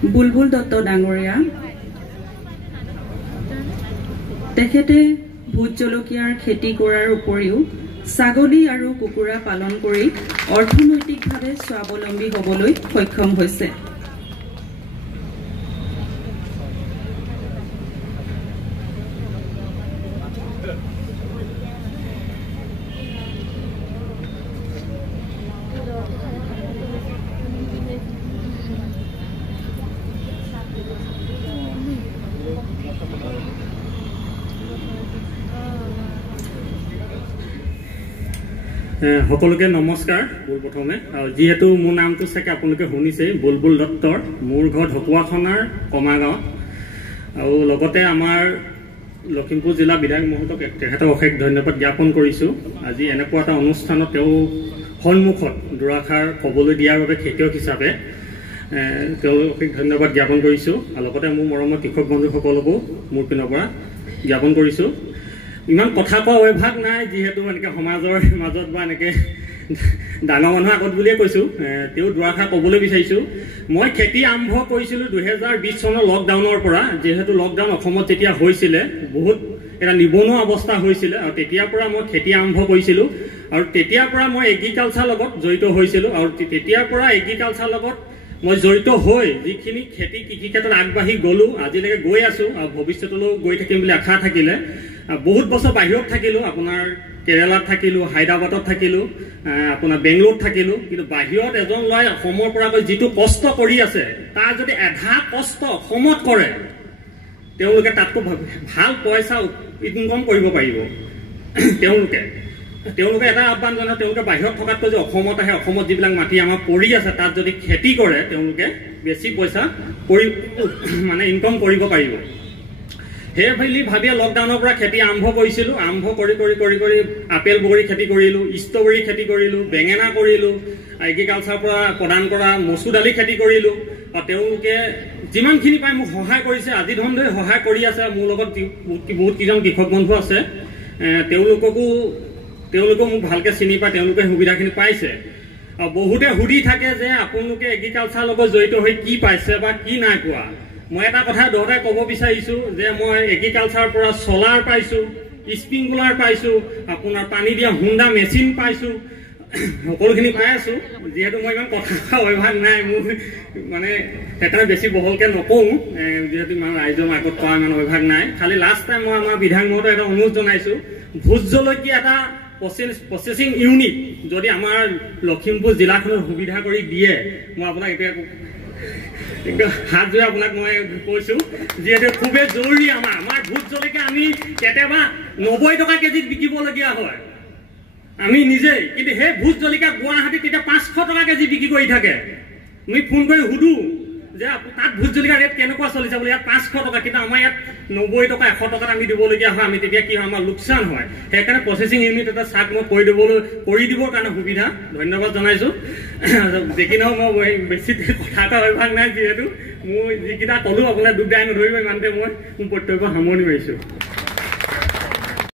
বুলবুল দত্ত ডাঙৰীয়া তেখেতে ভোট জলকীয়াৰ খেতি কৰাৰ উপৰিও ছাগলী আৰু কুকুৰা পালন কৰি অৰ্থনৈতিকভাৱে স্বাৱলম্বী হ'বলৈ সক্ষম হৈছে। সকলোকে নমস্কাৰ। প্ৰথমে যেহেতু মোৰ নামটো চাগে আপোনালোকে শুনিছে, বুলবুল দত্তৰ। মোৰ ঘৰ ঢকুৱাখানাৰ কমাগাঁৱত আৰু লগতে আমাৰ লখিমপুৰ জিলা বিধায়ক মহোদয়ক তেখেতক অশেষ ধন্যবাদ জ্ঞাপন কৰিছোঁ। আজি এনেকুৱা এটা অনুষ্ঠানত তেওঁ সন্মুখত দুআষাৰ ক'বলৈ দিয়াৰ বাবে খেতিয়ক হিচাপে তেওঁক অশেষ ধন্যবাদ জ্ঞাপন কৰিছোঁ। আৰু লগতে মোৰ মৰমৰ কৃষক বন্ধুসকলকো মোৰ পিনৰ পৰা জ্ঞাপন কৰিছোঁ। ইমান কথা কোৱা অভ্যাস নাই, যিহেতু এনেকৈ সমাজৰ মাজত বা এনেকৈ ডাঙৰ মানুহৰ আগত বুলিয়ে কৈছোঁ। তেওঁ দুআষাৰ ক'বলৈ বিচাৰিছোঁ। মই খেতি আৰম্ভ কৰিছিলোঁ 2020 চনৰ লকডাউনৰ পৰা। যিহেতু লকডাউন অসমত যেতিয়া হৈছিলে, বহুত এটা নিবনুৱা অৱস্থা হৈছিলে আৰু তেতিয়াৰ পৰা মই খেতি আৰম্ভ কৰিছিলোঁ। আৰু তেতিয়াৰ পৰা মই এগ্ৰিকালচাৰ লগত জড়িত হৈছিলোঁ। আৰু তেতিয়াৰ পৰা এগ্ৰিকালচাৰ লগত মই জড়িত হৈ যিখিনি কৃষি ক্ষেত্ৰত আগবাঢ়ি গ'লোঁ, আজিলৈকে গৈ আছোঁ আৰু ভৱিষ্যতলৈও গৈ থাকিম বুলি আশা থাকিলে। বহুত বছৰ বাহিৰত থাকিলোঁ, আপোনাৰ কেৰেলাত থাকিলোঁ, হায়দৰাবাদত থাকিলোঁ, আপোনাৰ বেংগলোৰত থাকিলোঁ। কিন্তু বাহিৰত এজন ল'ৰাই অসমৰ পৰা গৈ যিটো কষ্ট কৰি আছে, তাৰ যদি আধা কষ্ট অসমত কৰে, তেওঁলোকে তাতকৈ ভাল পইচা ইনকম কৰিব পাৰিব। তেওঁলোকে এটা আহ্বান জনায়, তেওঁলোকে বাহিৰত থকাতকৈ যে অসমত আহে, অসমত যিবিলাক মাটি আমাৰ পৰি আছে তাত যদি খেতি কৰে, তেওঁলোকে বেছি পইচা ইনকম কৰিব পাৰিব। সেই বুলি ভাবিয়ে লকডাউনৰ পৰা খেতি আৰম্ভ কৰিছিলোঁ। আৰম্ভ কৰি আপেল বগৰী খেতি কৰিলোঁ, ষ্ট্ৰবেৰী খেতি কৰিলোঁ, বেঙেনা কৰিলোঁ, এগ্ৰিকালচাৰৰ পৰা প্ৰদান কৰা মচুৰ দালি খেতি কৰিলোঁ। আৰু তেওঁলোকে যিমানখিনি পায় মোক সহায় কৰিছে, আজি ধৰণে সহায় কৰি আছে। মোৰ লগত বহুত কেইজন কৃষক বন্ধু আছে, তেওঁলোকেও মোক ভালকৈ চিনি পায়, তেওঁলোকে সুবিধাখিনি পাইছে। আৰু বহুতে সুধি থাকে যে আপোনালোকে এগ্ৰিকালচাৰৰ লগত জড়িত হৈ কি পাইছে বা কি নাই পোৱা। মই এটা কথা দহটাই ক'ব বিচাৰিছোঁ যে মই এগ্ৰিকালচাৰৰ পৰা চলাৰ পাইছোঁ, স্প্ৰিংকুলাৰ পাইছোঁ, আপোনাৰ পানী দিয়া হুণ্ডা মেচিন পাইছোঁ, সকলোখিনি পাই আছোঁ। যিহেতু মই ইমান কথা অভ্যাস নাই মোৰ, সেইকাৰণে বেছি বহলকৈ নকওঁ, যিহেতু ইমান ৰাইজৰ আগত কোৱা ইমান অভ্যাস নাই। খালি লাষ্ট টাইম মই আমাৰ বিধায়ক মহোদয়ক এটা অনুৰোধ জনাইছোঁ, ভোট জলকীয়া এটা প্ৰচেছিং ইউনিট যদি আমাৰ লখিমপুৰ জিলাখনত সুবিধা কৰি দিয়ে, মই আপোনাক এতিয়া হাত জোৰে আপোনাক মই কৈছোঁ, যিহেতু খুবেই জৰুৰী। আমাৰ ভোট জলকীয়া আমি কেতিয়াবা 90 টকা কেজিত বিকিবলগীয়া হয় আমি নিজেই, কিন্তু সেই ভোট জলকীয়া গুৱাহাটীত তেতিয়া 500 টকা কেজি বিক্ৰী কৰি থাকে। আমি ফোন কৰি সুধো যে তাত ভোট জলকীয়া ৰেট কেনেকুৱা চলিছে বোলে, ইয়াত 500 টকা, কিন্তু আমাৰ ইয়াত 90 টকা 100 টকাত আমি দিবলগীয়া হয়। আমি তেতিয়া কি হয়, আমাৰ লোকচান হয়। সেইকাৰণে প্ৰচেছিং ইউনিট এটা চাক মই কৰি দিবৰ কাৰণে সুবিধা ধন্যবাদ জনাইছোঁ। যি নহওক মই বেছি কথা এটা অভ্যাস নাই, যিহেতু মোৰ যিকেইটা ক'লোঁ আপোনাৰ দুটাই নধৰিব, ইমানতে মই মোৰ বক্তব্য সামৰণি মাৰিছোঁ।